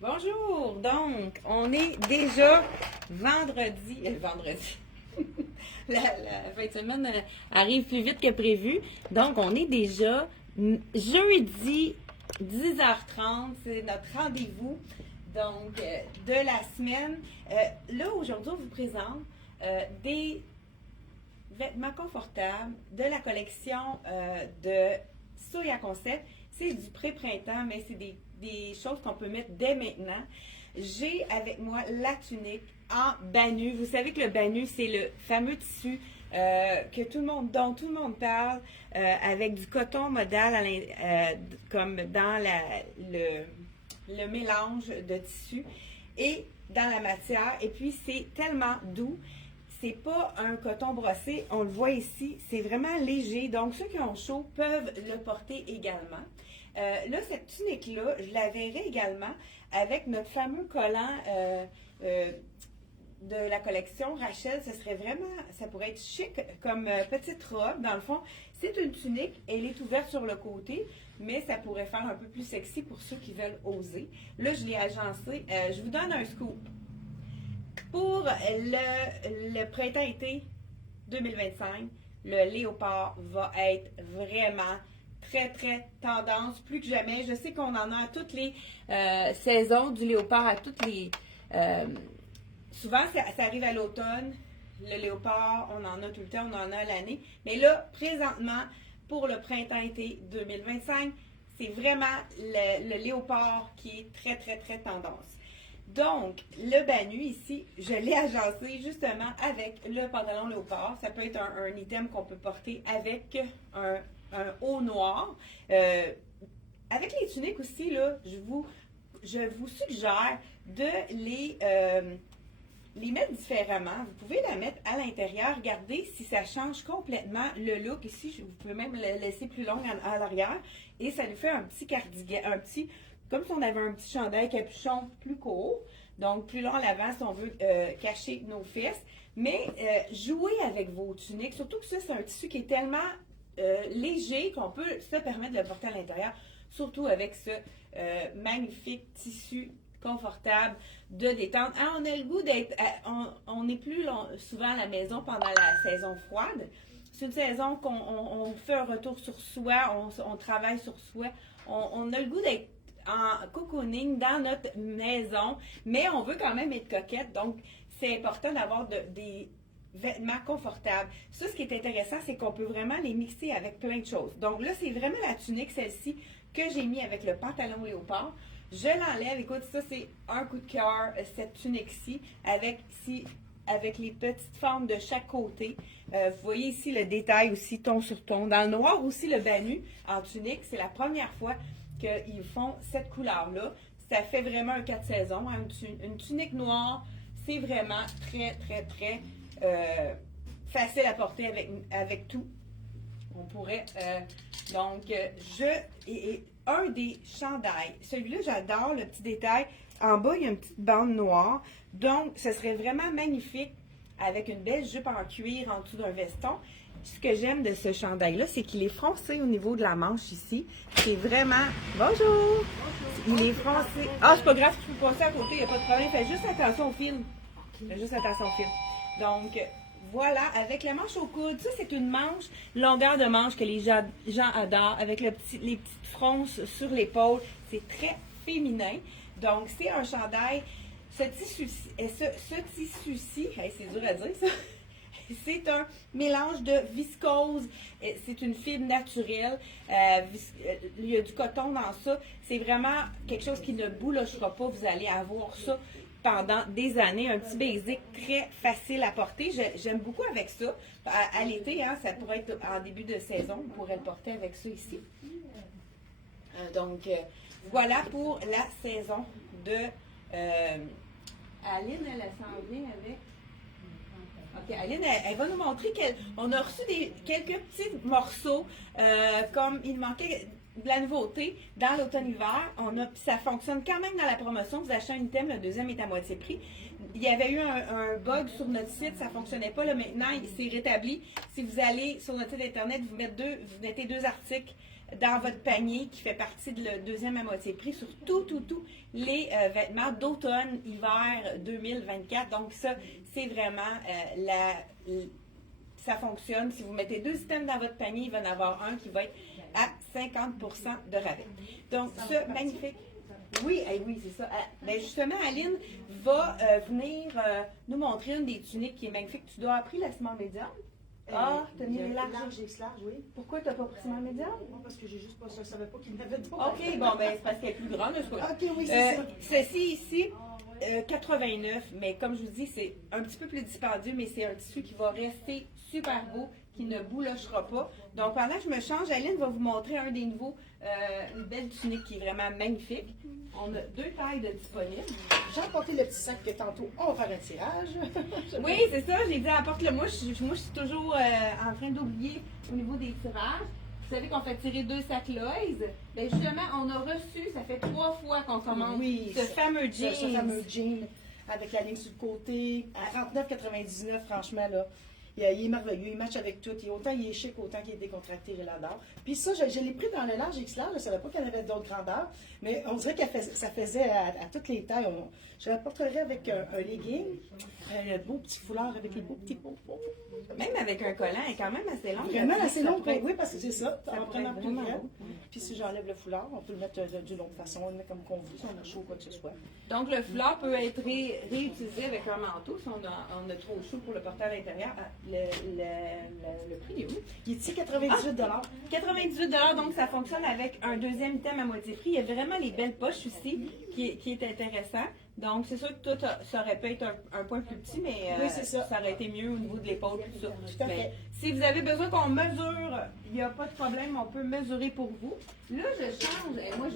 Bonjour! Donc, on est déjà vendredi. La fin de semaine arrive plus vite que prévu. Donc, on est déjà jeudi 10h30. C'est notre rendez-vous donc de la semaine. Là, aujourd'hui, on vous présente des vêtements confortables de la collection de Soya Concept. C'est du pré-printemps, mais c'est des choses qu'on peut mettre dès maintenant. J'ai avec moi la tunique en bannu. Vous savez que le bannu, c'est le fameux tissu dont tout le monde parle, avec du coton modal comme dans le mélange de tissu et dans la matière. Et puis, c'est tellement doux. C'est pas un coton brossé, on le voit ici, c'est vraiment léger. Donc, ceux qui ont chaud peuvent le porter également. Là, cette tunique-là, je la verrai également avec notre fameux collant de la collection Rachel. Ça pourrait être chic comme petite robe. Dans le fond, c'est une tunique, elle est ouverte sur le côté, mais ça pourrait faire un peu plus sexy pour ceux qui veulent oser. Là, je l'ai agencé. Je vous donne un scoop. Pour le printemps-été 2025, le léopard va être vraiment très, très tendance, plus que jamais. Je sais qu'on en a à toutes les saisons du léopard, à toutes les... souvent, ça arrive à l'automne. Le léopard, on en a tout le temps, on en a à l'année. Mais là, présentement, pour le printemps-été 2025, c'est vraiment le léopard qui est très, très, très tendance. Donc, le bannu ici, je l'ai agencé justement avec le pantalon léopard. Ça peut être un item qu'on peut porter avec un haut noir. Avec les tuniques aussi, là, je vous suggère de les mettre différemment. Vous pouvez la mettre à l'intérieur. Regardez si ça change complètement le look. Ici, vous pouvez même la laisser plus longue à l'arrière. Et ça lui fait un petit cardigan, comme si on avait un petit chandail capuchon plus court, donc plus long à l'avant si on veut cacher nos fesses. Mais jouez avec vos tuniques, surtout que ça, c'est un tissu qui est tellement léger qu'on peut se permettre de le porter à l'intérieur, surtout avec ce magnifique tissu confortable de détente. Ah, on a le goût d'être... on n'est plus souvent à la maison pendant la saison froide. C'est une saison qu'on fait un retour sur soi, on travaille sur soi. On a le goût d'être en cocooning dans notre maison, mais on veut quand même être coquette, donc c'est important d'avoir des vêtements confortables. Ça, ce qui est intéressant, c'est qu'on peut vraiment les mixer avec plein de choses. Donc là, c'est vraiment la tunique, celle-ci, que j'ai mis avec le pantalon léopard. Je l'enlève, écoute, ça c'est un coup de cœur, cette tunique-ci, avec les petites formes de chaque côté. Vous voyez ici le détail aussi, ton sur ton. Dans le noir aussi, le bannu en tunique, c'est la première fois qu'ils font cette couleur-là. Ça fait vraiment un 4 saisons. Hein? Une tunique noire, c'est vraiment très, très, très facile à porter avec tout. On pourrait... et un des chandails. Celui-là, j'adore le petit détail. En bas, il y a une petite bande noire. Donc, ce serait vraiment magnifique avec une belle jupe en cuir en dessous d'un veston. Ce que j'aime de ce chandail-là, c'est qu'il est froncé au niveau de la manche ici. C'est vraiment... Bonjour! Il est froncé. Ah, c'est pas grave, tu peux passer à côté, il n'y a pas de problème. Fais juste attention au fil. Fais juste attention au fil. Donc, voilà, avec la manche au coude. Ça, c'est une manche, longueur de manche que les gens adorent, avec les petites fronces sur l'épaule. C'est très féminin. Donc, c'est un chandail. Ce tissu-ci, c'est dur à dire ça. C'est un mélange de viscose, c'est une fibre naturelle, il y a du coton dans ça. C'est vraiment quelque chose qui ne boulochera pas. Vous allez avoir ça pendant des années. Un petit basic très facile à porter. J'aime beaucoup avec ça. À l'été, hein, ça pourrait être en début de saison. On pourrait le porter avec ça ici. Voilà pour la saison de... Aline, elle s'en vient avec... OK, Aline, elle va nous montrer qu'on a reçu quelques petits morceaux, comme il manquait de la nouveauté dans l'automne-hiver. Ça fonctionne quand même dans la promotion. Vous achetez un item, le deuxième est à moitié prix. Il y avait eu un bug sur notre site, ça ne fonctionnait pas. Là, maintenant, il s'est rétabli. Si vous allez sur notre site internet, vous mettez deux articles dans votre panier qui fait partie de le deuxième à moitié prix sur tous les vêtements d'automne, hiver 2024. Donc ça, c'est vraiment ça fonctionne. Si vous mettez 2 items dans votre panier, il va y en avoir un qui va être à 50% de rabais. Donc ça, magnifique. Oui, oui, c'est ça. Ben justement, Aline va venir nous montrer une des tuniques qui est magnifique. Tu dois avoir pris la small médium. Ah, t'as mis les larges. Large X large, oui. Pourquoi t'as pas pris small médium? Non, parce que j'ai juste pas, je savais pas qu'il y en avait d'autres. OK, bon, ben c'est parce qu'elle est plus grande. OK, oui, c'est ça. Ceci ici, 89, mais comme je vous dis, c'est un petit peu plus dispendieux, mais c'est un tissu qui va rester super beau, qui ne boulochera pas. Donc, pendant que je me change, Aline va vous montrer un des nouveaux, une belle tunique qui est vraiment magnifique. On a 2 tailles de disponibles. J'ai apporté le petit sac que tantôt on va faire un tirage. Oui, c'est ça, j'ai dit apporte-le. Moi, je suis toujours en train d'oublier au niveau des tirages. Vous savez qu'on fait tirer 2 sacs Loïs. Bien justement, on a reçu, ça fait 3 fois qu'on commande ce fameux jean. Ce fameux jean avec la ligne sur le côté, à 39,99 franchement là. Il est merveilleux, il match avec tout. Autant il est chic, autant qu'il est décontracté, je l'adore. Puis ça, je l'ai pris dans le large X large, je ne savais pas qu'il y en avait d'autres grandeurs, mais on dirait que ça faisait à toutes les tailles. Je l'apporterais avec un legging, un beau petit foulard avec les beaux petits pompons. Même avec un collant, elle est quand même assez long. Vraiment assez long, oui, parce que c'est ça. Ça En prenant pourrait plus être vraiment grand. beau. Puis si j'enlève le foulard, on peut le mettre d'une autre façon, on le met comme qu'on veut, si on a chaud ou quoi que ce soit. Donc, le foulard peut être réutilisé avec un manteau si on a trop chaud pour le porter à l'intérieur. Ah, le prix est où? Il est ici 98 98 donc ça fonctionne avec un deuxième item à moitié prix. Il y a vraiment les belles poches aussi qui est intéressant. Donc, c'est sûr que ça aurait pu être un point plus petit, mais Oui, c'est ça. aurait été mieux au niveau de l'épaule, tout ça. Tout à Mais fait. si vous avez besoin qu'on mesure, il n'y a pas de problème, on peut mesurer pour vous. Là, je change. Et moi,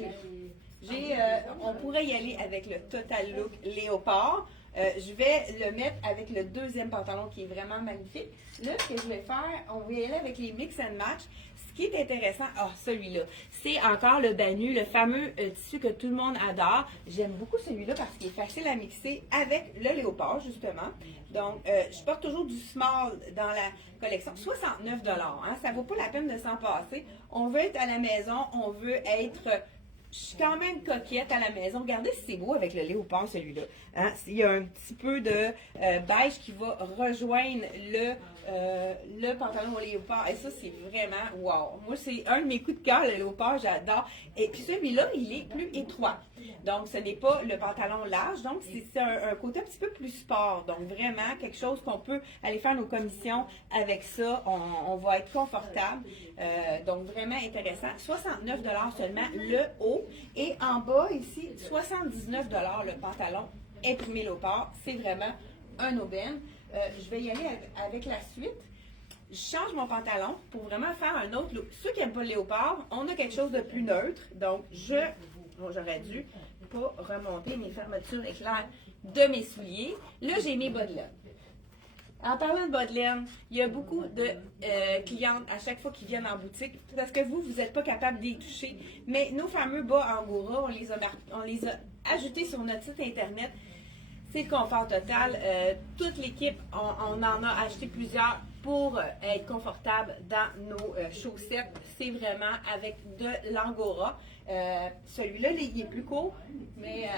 on pourrait y aller avec le Total Look Léopard. Je vais le mettre avec le deuxième pantalon qui est vraiment magnifique. Là, ce que je vais faire, on va y aller avec les mix and match. Ce qui est intéressant, celui-là, c'est encore le Bannu, le fameux tissu que tout le monde adore. J'aime beaucoup celui-là parce qu'il est facile à mixer avec le léopard, justement. Donc, je porte toujours du small dans la collection. 69 hein, ça vaut pas la peine de s'en passer. On veut être à la maison, on veut être... Je suis quand même coquette à la maison. Regardez si c'est beau avec le léopard, celui-là. Hein? Il y a un petit peu de beige qui va rejoindre le pantalon au léopard. Et ça, c'est vraiment wow. Moi, c'est un de mes coups de cœur, le léopard, j'adore. Et puis celui-là, il est plus étroit. Donc, ce n'est pas le pantalon large. Donc, c'est un côté un petit peu plus sport. Donc, vraiment, quelque chose qu'on peut aller faire nos commissions avec ça. On va être confortable. Donc, vraiment intéressant. 69 seulement le haut. Et en bas, ici, 79 le pantalon imprimé léopard. C'est vraiment un aubaine. Je vais y aller avec la suite. Je change mon pantalon pour vraiment faire un autre look. Ceux qui n'aiment pas le léopard, on a quelque chose de plus neutre. Donc, j'aurais dû pas remonter mes fermetures éclairs de mes souliers. Là, j'ai mes bas de laine. En parlant de bas de laine, il y a beaucoup de clientes à chaque fois qu'ils viennent en boutique, parce que vous n'êtes pas capable d'y toucher. Mais nos fameux bas Angora, on les a ajoutés sur notre site internet. C'est le confort total. Toute l'équipe, on en a acheté plusieurs pour être confortable dans nos chaussettes. C'est vraiment avec de l'Angora. Celui-là, il est plus court, mais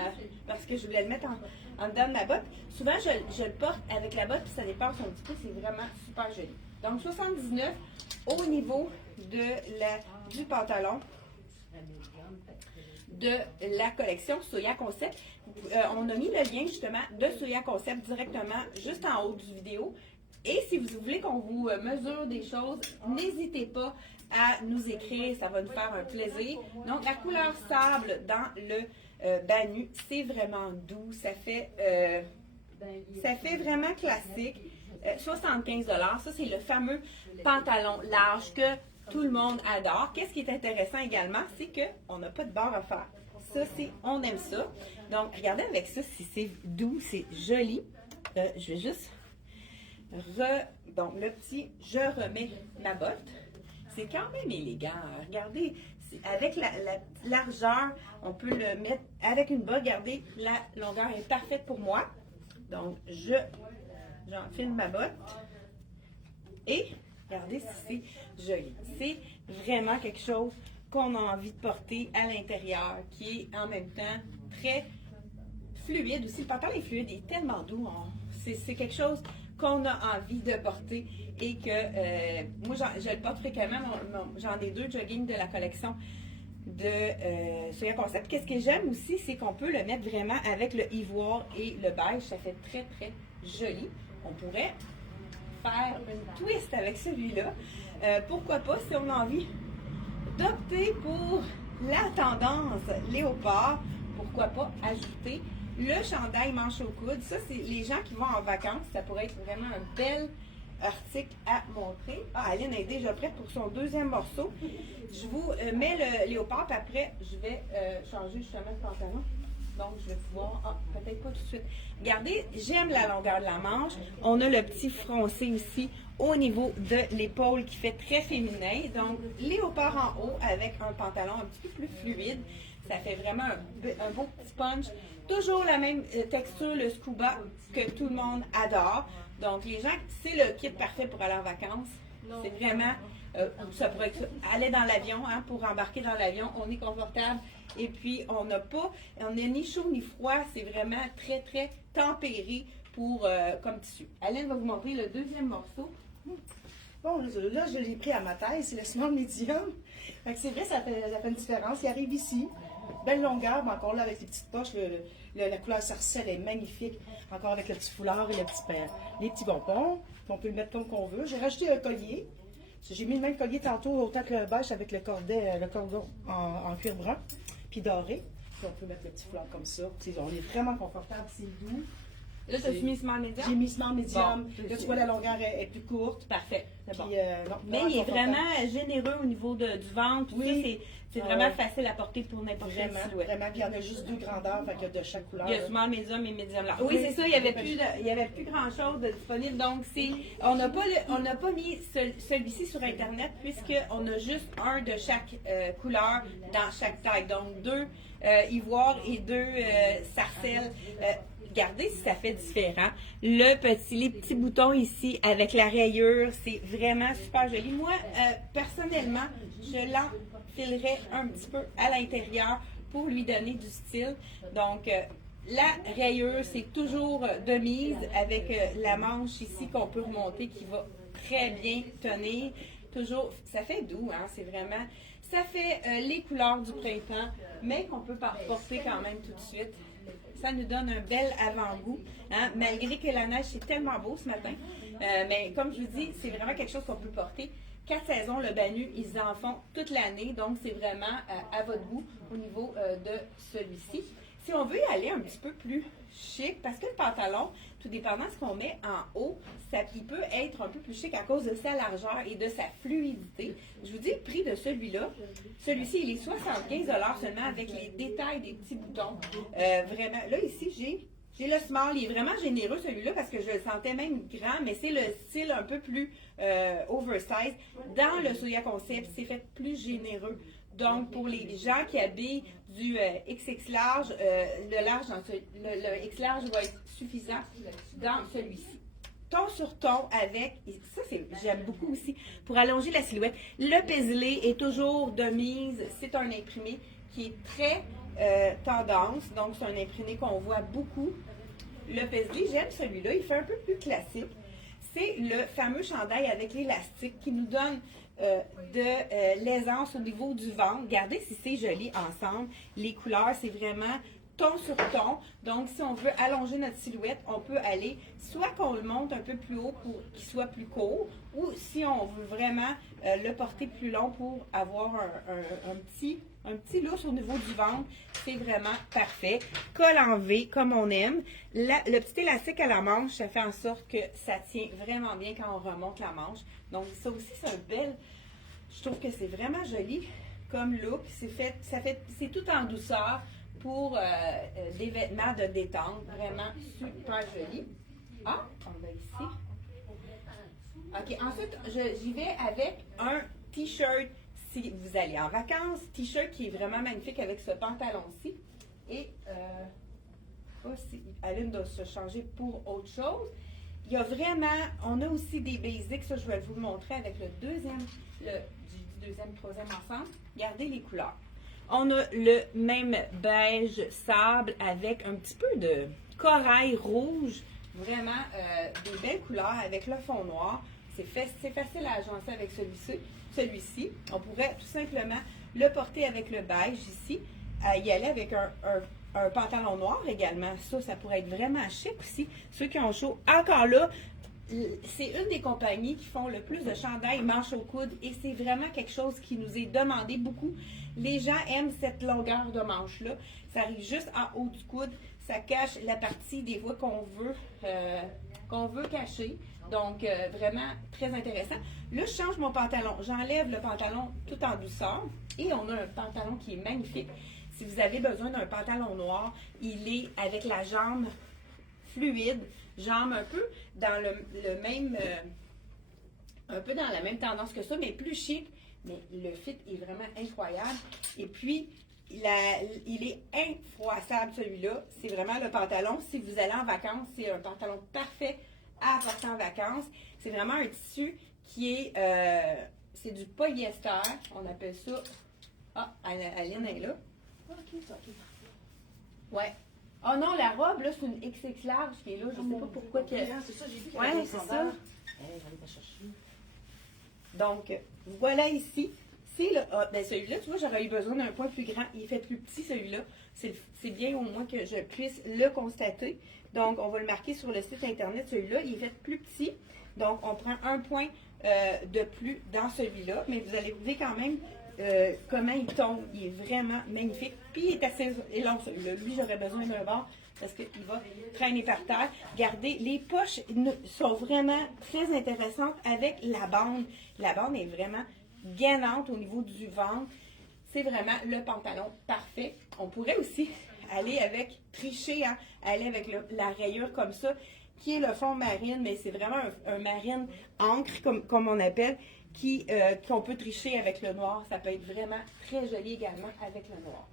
parce que je voulais le mettre en dedans de ma botte. Souvent, je le porte avec la botte, puis ça dépasse un petit peu. C'est vraiment super joli. Donc, 79 au niveau du pantalon de la collection Soya Concept. On a mis le lien justement de Soya Concept directement juste en haut du vidéo. Et si vous voulez qu'on vous mesure des choses, n'hésitez pas à nous écrire, ça va nous faire un plaisir. Donc la couleur sable dans le Bannu, c'est vraiment doux, ça fait vraiment classique. 75 ça c'est le fameux pantalon large que tout le monde adore. Qu'est-ce qui est intéressant également, c'est qu'on n'a pas de barre à faire. Ça, on aime ça. Donc, regardez avec ça, si c'est doux, c'est joli. Je vais juste... Donc, je remets ma botte. C'est quand même élégant. Regardez, avec la largeur, on peut le mettre avec une botte. Regardez, la longueur est parfaite pour moi. Donc, j'enfile ma botte. Et, regardez si c'est joli. C'est vraiment quelque chose qu'on a envie de porter à l'intérieur, qui est en même temps très fluide aussi. Le pantalon est fluide, il est tellement doux. C'est quelque chose qu'on a envie de porter et que moi, je le porte fréquemment. J'en ai 2 jogging de la collection de Soya Concept. Qu'est-ce que j'aime aussi, c'est qu'on peut le mettre vraiment avec le ivoire et le beige. Ça fait très, très joli. On pourrait faire une twist avec celui-là. Pourquoi pas, si on a envie d'opter pour la tendance léopard, pourquoi pas ajouter le chandail manche au coude. Ça, c'est les gens qui vont en vacances. Ça pourrait être vraiment un bel article à montrer. Ah, Aline est déjà prête pour son 2e morceau. Je vous mets le léopard, puis après, je vais changer justement le pantalon. Donc, je vais pouvoir... Ah, peut-être pas tout de suite. Regardez, j'aime la longueur de la manche. On a le petit froncé ici au niveau de l'épaule qui fait très féminin. Donc, léopard en haut avec un pantalon un petit peu plus fluide. Ça fait vraiment un beau petit punch. Toujours la même texture, le scuba, que tout le monde adore. Donc, les gens, c'est le kit parfait pour aller en vacances. C'est vraiment... ça pourrait aller dans l'avion, hein, pour embarquer dans l'avion. On est confortable. Et puis, on n'a ni chaud ni froid. C'est vraiment très, très tempéré comme tissu. Aline va vous montrer le 2e morceau. Bon, là, je l'ai pris à ma taille, c'est le small medium. C'est vrai, ça fait une différence. Il arrive ici, belle longueur, mais encore là, avec les petites poches, la couleur sarcelle est magnifique. Encore avec le petit foulard et les petits bonbons. On peut le mettre comme qu'on veut. J'ai rajouté un collier. J'ai mis le même collier tantôt, autant que le beige avec le cordon en cuir brun, puis doré. Puis on peut mettre le petit foulard comme ça. On est vraiment confortable, c'est doux. Là, tu as mis small medium? J'ai mis small medium. Bon, là, tu vois, la longueur est plus courte. Parfait. C'est bon. Non, mais il est vraiment généreux au niveau du ventre. Oui. C'est vraiment facile à porter pour n'importe quelle silhouette. Vraiment, puis il y en a juste 2 grandeurs, fait que de chaque couleur. Il y a small, medium et medium large. Oui, c'est ça, il n'y avait plus grand-chose de disponible. Donc, on n'a pas mis celui-ci sur Internet, puisqu'on a juste un de chaque couleur dans chaque taille. Donc, 2 ivoire et 2 sarcelles. Regardez si ça fait différent. Les petits boutons ici avec la rayure, c'est vraiment super joli. Moi, personnellement, je l'enfilerais un petit peu à l'intérieur pour lui donner du style. Donc, la rayure, c'est toujours de mise avec la manche ici qu'on peut remonter qui va très bien tenir. Toujours, ça fait doux, hein, c'est vraiment... Ça fait les couleurs du printemps, mais qu'on peut porter quand même tout de suite. Ça nous donne un bel avant-goût, hein, malgré que la neige, c'est tellement beau ce matin. Mais comme je vous dis, c'est vraiment quelque chose qu'on peut porter. 4 saisons, le Banu, ils en font toute l'année, donc c'est vraiment à votre goût au niveau de celui-ci. Si on veut y aller un petit peu plus chic, parce que le pantalon, tout dépendant de ce qu'on met en haut, il peut être un peu plus chic à cause de sa largeur et de sa fluidité. Je vous dis le prix de celui-là. Celui-ci, il est 75 $ seulement avec les détails des petits boutons. Vraiment, là ici, j'ai le small. Il est vraiment généreux celui-là parce que je le sentais même grand, mais c'est le style un peu plus oversize. Dans le Soya Concept, c'est fait plus généreux. Donc, pour les gens qui habillent du XX large, le X large va être suffisant dans celui-ci. Ton sur ton avec, ça j'aime beaucoup aussi, pour allonger la silhouette. Le paisley est toujours de mise, c'est un imprimé qui est très tendance, donc c'est un imprimé qu'on voit beaucoup. Le paisley, j'aime celui-là, il fait un peu plus classique. C'est le fameux chandail avec l'élastique qui nous donne de l'aisance au niveau du ventre. Regardez si c'est joli ensemble. Les couleurs, c'est vraiment ton sur ton. Donc, si on veut allonger notre silhouette, on peut aller soit qu'on le monte un peu plus haut pour qu'il soit plus court, ou si on veut vraiment le porter plus long pour avoir un petit lousse au niveau du ventre, c'est vraiment parfait. Col en V, comme on aime. Le petit élastique à la manche, ça fait en sorte que ça tient vraiment bien quand on remonte la manche. Donc, ça aussi, je trouve que c'est vraiment joli comme look. C'est tout en douceur pour des vêtements de détente. Vraiment super joli. Ah, on a ici. OK, ensuite, j'y vais avec un t-shirt si vous allez en vacances. T-shirt qui est vraiment magnifique avec ce pantalon-ci. Et, Aline doit se changer pour autre chose. Il y a vraiment, on a aussi des basics, ça je vais vous le montrer avec le deuxième, troisième ensemble. Regardez les couleurs. On a le même beige sable avec un petit peu de corail rouge. Vraiment des belles couleurs avec le fond noir. C'est facile à agencer avec celui-ci. On pourrait tout simplement le porter avec le beige ici. Y aller avec un pantalon noir également. Ça pourrait être vraiment chic aussi. Ceux qui ont chaud, encore là, c'est une des compagnies qui font le plus de chandails manches au coude et c'est vraiment quelque chose qui nous est demandé beaucoup. Les gens aiment cette longueur de manche-là. Ça arrive juste en haut du coude. Ça cache la partie des voies qu'on veut cacher. Donc, vraiment très intéressant. Là, je change mon pantalon. J'enlève le pantalon tout en douceur et on a un pantalon qui est magnifique. Si vous avez besoin d'un pantalon noir, il est avec la jambe fluide, jambe un peu dans le même, un peu dans la même tendance que ça, mais plus chic. Mais le fit est vraiment incroyable. Et puis, il est infroissable celui-là. C'est vraiment le pantalon. Si vous allez en vacances, c'est un pantalon parfait à apporter en vacances. C'est vraiment un tissu qui est, c'est du polyester. On appelle ça. Ah, Aline est là. Ouais. Oh non, la robe, là, c'est une XX large qui est là. Je ne sais pas pourquoi. C'est ça, j'ai vu qu'il y Ouais, avait des c'est sandales. ça. J'allais pas chercher. Donc, voilà ici. C'est le. Ah, ben celui-là, tu vois, j'aurais eu besoin d'un point plus grand. Il est fait plus petit, celui-là. C'est bien au moins que je puisse le constater. Donc, on va le marquer sur le site internet. Celui-là, il est fait plus petit. Donc, on prend un point de plus dans celui-là. Mais vous allez voir quand même comment il tombe. Il est vraiment magnifique. Puis, il est assez long, celui-là. Lui, j'aurais besoin d'un bord parce qu'il va traîner par terre. Regardez, les poches sont vraiment très intéressantes avec la bande. La bande est vraiment gainante au niveau du ventre. C'est vraiment le pantalon parfait. On pourrait aussi aller avec, tricher, hein, aller avec la rayure comme ça, qui est le fond marine, mais c'est vraiment un marine encre, comme on appelle, qu'on peut tricher avec le noir. Ça peut être vraiment très joli également avec le noir.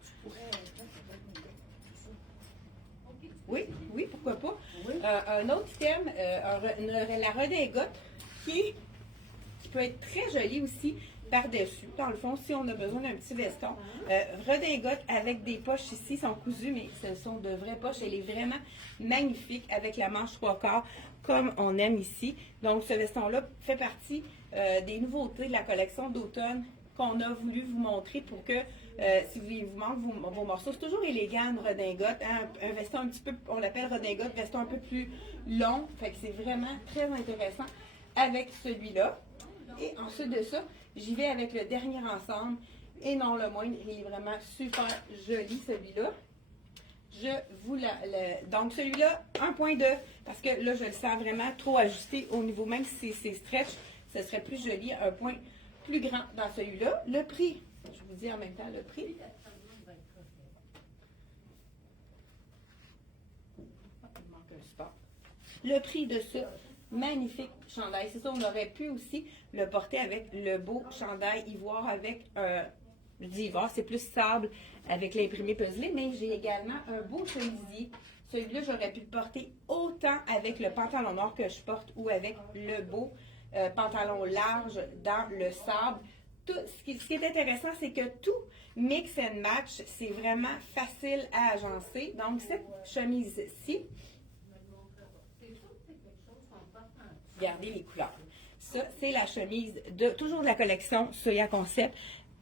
Oui, oui, pourquoi pas. Oui. Un autre item, la redingote, qui peut être très jolie aussi par-dessus. Dans le fond, si on a besoin d'un petit veston, redingote avec des poches ici sont cousues, mais ce sont de vraies poches. Elle est vraiment magnifique avec la manche 3/4 comme on aime ici. Donc, ce veston-là fait partie des nouveautés de la collection d'automne qu'on a voulu vous montrer pour que, si vous manque vos morceaux, c'est toujours élégant, une redingote, hein, un veston un petit peu, on l'appelle redingote, veston un peu plus long. Fait que c'est vraiment très intéressant avec celui-là. Et ensuite de ça, j'y vais avec le dernier ensemble, et non le moindre, il est vraiment super joli celui-là. Donc celui-là, 1.2, parce que là je le sens vraiment trop ajusté au niveau, même si c'est stretch, ce serait plus joli, un point plus grand dans celui-là. Le prix, je vous dis en même temps le prix. Il manque un support. Le prix de ce magnifique chandail. C'est ça, on aurait pu aussi le porter avec le beau chandail ivoire avec, je dis ivoire, c'est plus sable avec l'imprimé puzzlé, mais j'ai également un beau chemisier. Celui-là, j'aurais pu le porter autant avec le pantalon noir que je porte ou avec le beau pantalon large dans le sable. Ce qui est intéressant, c'est que tout mix and match, c'est vraiment facile à agencer. Donc, cette chemise-ci, regardez les couleurs. Ça, c'est la chemise toujours de la collection Soya Concept.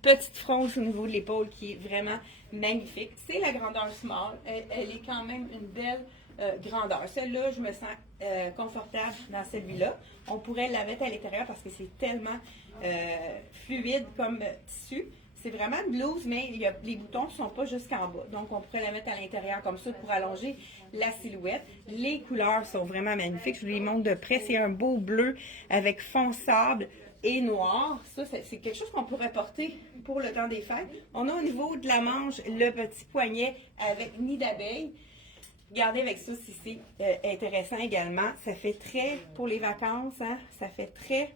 Petite fronce au niveau de l'épaule qui est vraiment magnifique. C'est la grandeur small. Elle est quand même une belle grandeur. Celle-là, je me sens confortable dans celui-là. On pourrait la mettre à l'intérieur parce que c'est tellement fluide comme tissu. C'est vraiment une blouse, mais les boutons ne sont pas jusqu'en bas. Donc, on pourrait la mettre à l'intérieur comme ça pour allonger la silhouette. Les couleurs sont vraiment magnifiques. Je vous les montre de près. C'est un beau bleu avec fond sable et noir. Ça, c'est quelque chose qu'on pourrait porter pour le temps des fêtes. On a au niveau de la manche le petit poignet avec nid d'abeille. Regardez avec ça si c'est intéressant également. Ça fait très, pour les vacances, hein, ça fait très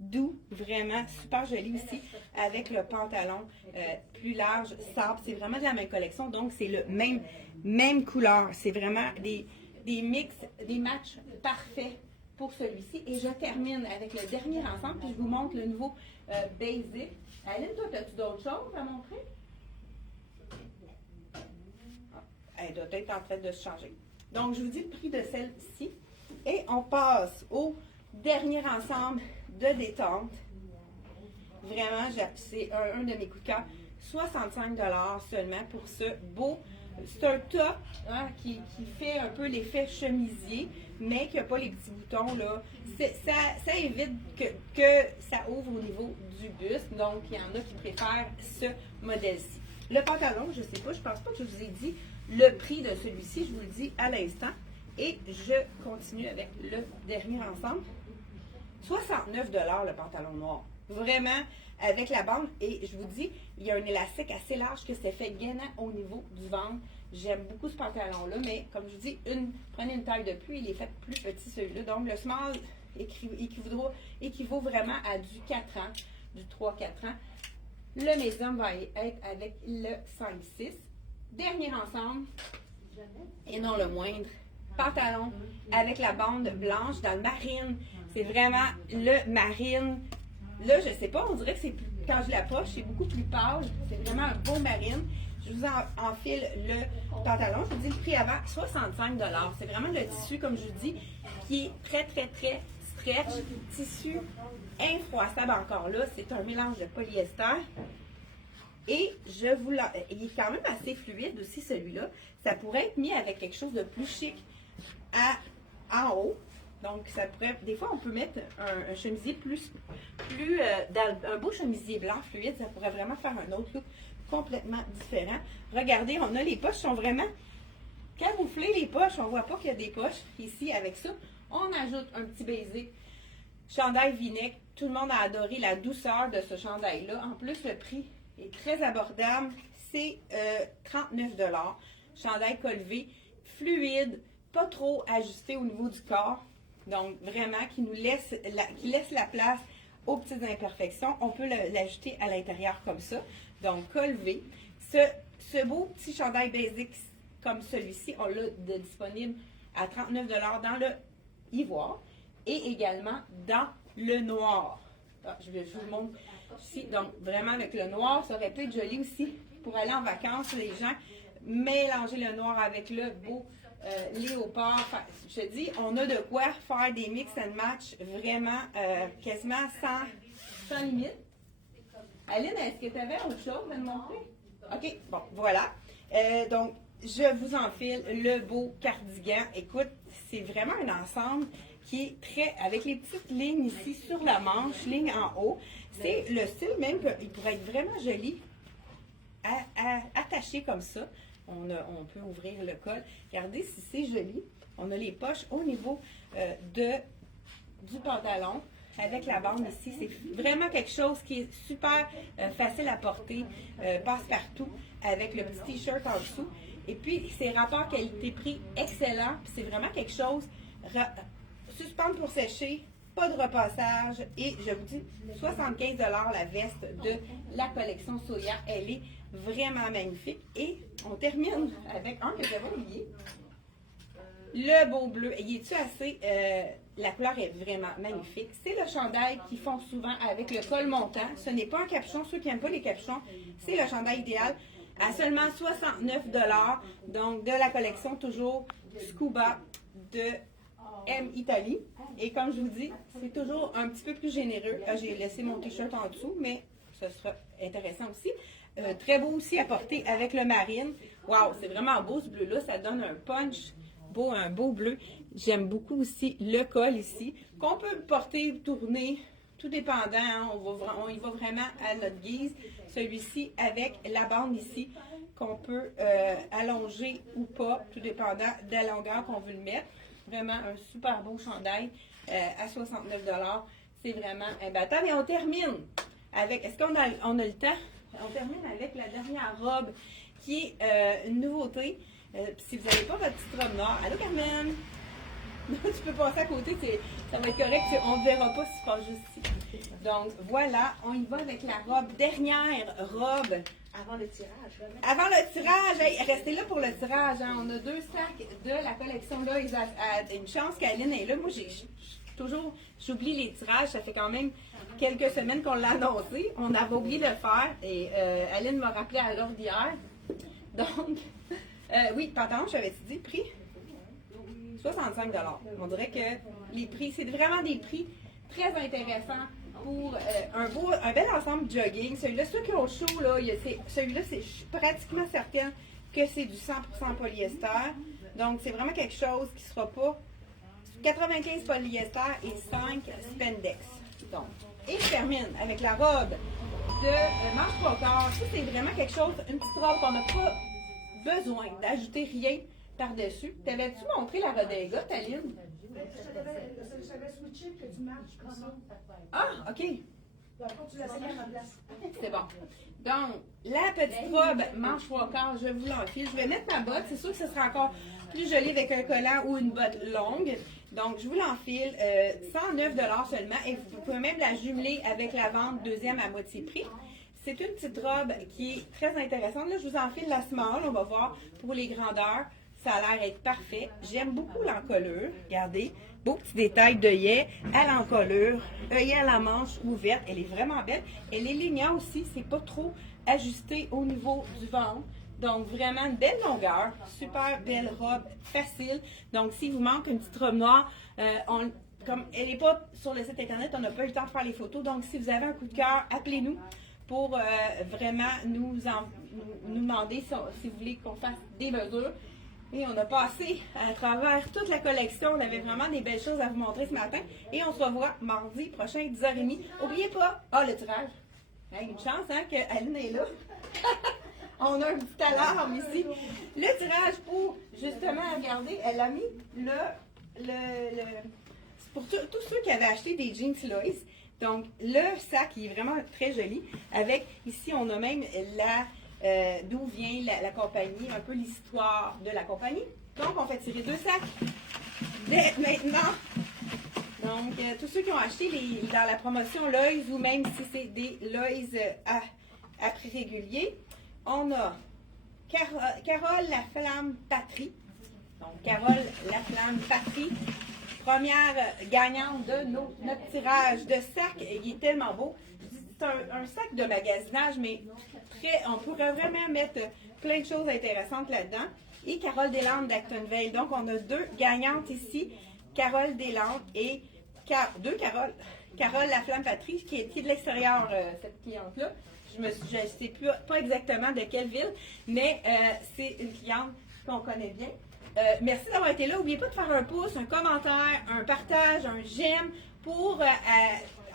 doux, vraiment super joli aussi, avec le pantalon plus large, sable. C'est vraiment de la même collection, donc c'est le même couleur. C'est vraiment des mix, des matchs parfaits pour celui-ci. Et je termine avec le dernier ensemble, puis je vous montre le nouveau Basic. Aline, toi, as-tu d'autres choses à montrer? Elle doit être en train de se changer. Donc, je vous dis le prix de celle-ci. Et on passe au dernier ensemble de détente. Vraiment, c'est un de mes coups de cœur. 65 $ seulement pour ce beau. C'est un top hein, qui fait un peu l'effet chemisier, mais qui n'a pas les petits boutons. Là. Ça évite que ça ouvre au niveau du buste. Donc, il y en a qui préfèrent ce modèle-ci. Le pantalon, je ne sais pas, je ne pense pas que je vous ai dit le prix de celui-ci. Je vous le dis à l'instant. Et je continue avec le dernier ensemble. 69 $ le pantalon noir. Vraiment, avec la bande. Et je vous dis, il y a un élastique assez large que c'est fait gainant au niveau du ventre. J'aime beaucoup ce pantalon-là, mais comme je vous dis, prenez une taille de plus, il est fait plus petit celui-là. Donc, le small équivaut vraiment à du 4 ans, du 3-4 ans. Le médium va être avec le 5-6. Dernier ensemble, et non le moindre, pantalon avec la bande blanche dans le marine. C'est vraiment le marine. Là, je sais pas, on dirait que c'est plus, quand je l'approche, c'est beaucoup plus pâle. C'est vraiment un beau marine. Je vous enfile le pantalon. Je vous dis le prix avant, 65 $. C'est vraiment le tissu, comme je vous dis, qui est très, très, très stretch. Tissu infroissable encore là. C'est un mélange de polyester. Et il est quand même assez fluide aussi celui-là. Ça pourrait être mis avec quelque chose de plus chic en haut. Donc, ça pourrait, des fois, on peut mettre un chemisier un beau chemisier blanc fluide, ça pourrait vraiment faire un autre look complètement différent. Regardez, on a les poches sont vraiment camouflées, les poches, on voit pas qu'il y a des poches ici avec ça. On ajoute un petit basic, chandail V-neck. Tout le monde a adoré la douceur de ce chandail-là. En plus, le prix est très abordable. C'est 39 $. Chandail colvé, fluide, pas trop ajusté au niveau du corps. Donc, vraiment, qui laisse la place aux petites imperfections. On peut l'ajouter à l'intérieur comme ça. Donc, colvé. Ce beau petit chandail basic comme celui-ci, on l'a disponible à 39 $ dans le ivoire et également dans le noir. Ah, je vous le montre ici. Donc, vraiment, avec le noir, ça aurait pu être joli aussi pour aller en vacances, les gens. Mélanger le noir avec le beau léopard. Enfin, je te dis, on a de quoi faire des mix and match vraiment quasiment sans limite. Aline, est-ce que tu avais autre chose à me montrer? OK, bon, voilà. Donc, je vous enfile le beau cardigan. Écoute, c'est vraiment un ensemble qui est très, avec les petites lignes ici sur la manche, ligne en haut. C'est le style même qu'il pourrait être vraiment joli, attaché comme ça. On peut ouvrir le col. Regardez si c'est joli. On a les poches au niveau du pantalon avec la bande ici. C'est vraiment quelque chose qui est super facile à porter, passe-partout, avec le petit t-shirt en dessous. Et puis, c'est rapport qualité-prix excellent. Puis c'est vraiment quelque chose, suspendre pour sécher, pas de repassage. Et je vous dis, 75 $ la veste de la collection Soya. Elle est vraiment magnifique. Et on termine avec un que j'avais oublié. Le beau bleu. Y est-tu assez... la couleur est vraiment magnifique. C'est le chandail qu'ils font souvent avec le col montant. Ce n'est pas un capuchon. Ceux qui n'aiment pas les capuchons, c'est le chandail idéal. À seulement 69 $. Donc, de la collection toujours Scuba de M Italie. Et comme je vous dis, c'est toujours un petit peu plus généreux. Là, j'ai laissé mon t-shirt en dessous, mais ce sera intéressant aussi. Très beau aussi à porter avec le marine. Waouh, c'est vraiment beau ce bleu-là. Ça donne un punch, un beau bleu. J'aime beaucoup aussi le col ici, qu'on peut porter, tourner, tout dépendant. Hein, on y va vraiment à notre guise. Celui-ci avec la bande ici, qu'on peut allonger ou pas, tout dépendant de la longueur qu'on veut le mettre. Vraiment un super beau chandail à 69 $. C'est vraiment imbattable. Et on termine avec, est-ce qu'on a le temps? On termine avec la dernière robe qui est une nouveauté. Si vous n'avez pas votre petite robe noire, allô Carmen? Tu peux passer à côté, ça va être correct, on ne verra pas si tu passes juste ici. Donc voilà, on y va avec la robe, dernière robe. Avant le tirage. Avant le tirage, hey, restez là pour le tirage. Hein. On a 2 sacs de la collection là. Une chance qu'Aline est là. Moi, toujours, j'oublie les tirages, ça fait quand même quelques semaines qu'on l'a annoncé. On avait oublié de le faire et Aline m'a rappelé à l'ordre d'hier. Donc, oui, pardon, j'avais dit prix? 65 $. On dirait que les prix, c'est vraiment des prix très intéressants pour un bel ensemble jogging. Celui-là, ceux qui ont chaud, là, celui-là, je suis pratiquement certaine que c'est du 100% polyester. Donc, c'est vraiment quelque chose qui ne sera pas 95 polyester et 5 spandex. Donc, et je termine avec la robe de manche trois quarts. Ça, c'est vraiment quelque chose, une petite robe qu'on n'a pas besoin d'ajouter rien par-dessus. T'avais-tu montré la redingote, Aline? J'avais switché que du match comme ça. Ah, OK. Tu l'as essayé à ma place. C'est bon. Donc, la petite robe manche trois quarts, je vous l'enfile. Je vais mettre ma botte. C'est sûr que ce sera encore plus joli avec un collant ou une botte longue. Donc, je vous l'enfile. 109 $ seulement. Et vous pouvez même la jumeler avec la vente deuxième à moitié prix. C'est une petite robe qui est très intéressante. Là, je vous enfile la small. On va voir pour les grandeurs. Ça a l'air d'être parfait. J'aime beaucoup l'encolure. Regardez, beau petit détail d'œillet à l'encolure. Œillet à la manche ouverte. Elle est vraiment belle. Et les lignants aussi, c'est pas trop ajusté au niveau du ventre. Donc, vraiment une belle longueur. Super belle robe, facile. Donc, s'il vous manque une petite robe noire, comme elle n'est pas sur le site internet, on n'a pas eu le temps de faire les photos. Donc, si vous avez un coup de cœur, appelez-nous pour vraiment nous demander si vous voulez qu'on fasse des mesures. Et on a passé à travers toute la collection. On avait vraiment des belles choses à vous montrer ce matin. Et on se revoit mardi prochain, 10h30. N'oubliez pas, le tirage. Hey, une chance hein, que Aline est là. On a un petit alarme ici. Le tirage pour, justement, regardez, elle a mis pour tous ceux qui avaient acheté des jeans Lois. Donc, le sac, il est vraiment très joli. Avec, ici, on a même d'où vient la compagnie, un peu l'histoire de la compagnie. Donc, on fait tirer 2 sacs dès maintenant. Donc, tous ceux qui ont acheté dans la promotion Lois ou même si c'est des Lois à prix régulier, on a Carole la Flamme Patrie. Donc, Carole la Flamme Patrie, première gagnante de notre tirage de sac. Il est tellement beau. C'est un sac de magasinage, mais on pourrait vraiment mettre plein de choses intéressantes là-dedans. Et Carole Deslandes d'Actonville. Donc, on a 2 gagnantes ici. Carole Deslandes et 2 Carole. Carole la Flamme Patrie, qui est de l'extérieur, cette cliente-là. Je ne sais pas exactement de quelle ville, mais c'est une cliente qu'on connaît bien. Merci d'avoir été là. N'oubliez pas de faire un pouce, un commentaire, un partage, un j'aime pour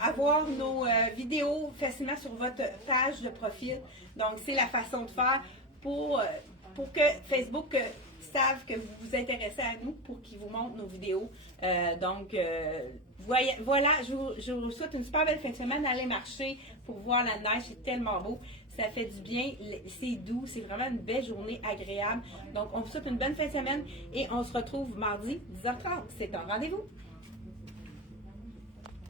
avoir nos vidéos facilement sur votre page de profil. Donc, c'est la façon de faire pour que Facebook savent que vous vous intéressez à nous pour qu'ils vous montrent nos vidéos. Voilà, je vous souhaite une super belle fin de semaine. Allez marcher pour voir la neige, c'est tellement beau. Ça fait du bien, c'est doux, c'est vraiment une belle journée agréable. Donc, on vous souhaite une bonne fin de semaine et on se retrouve mardi 10h30. C'est un rendez-vous.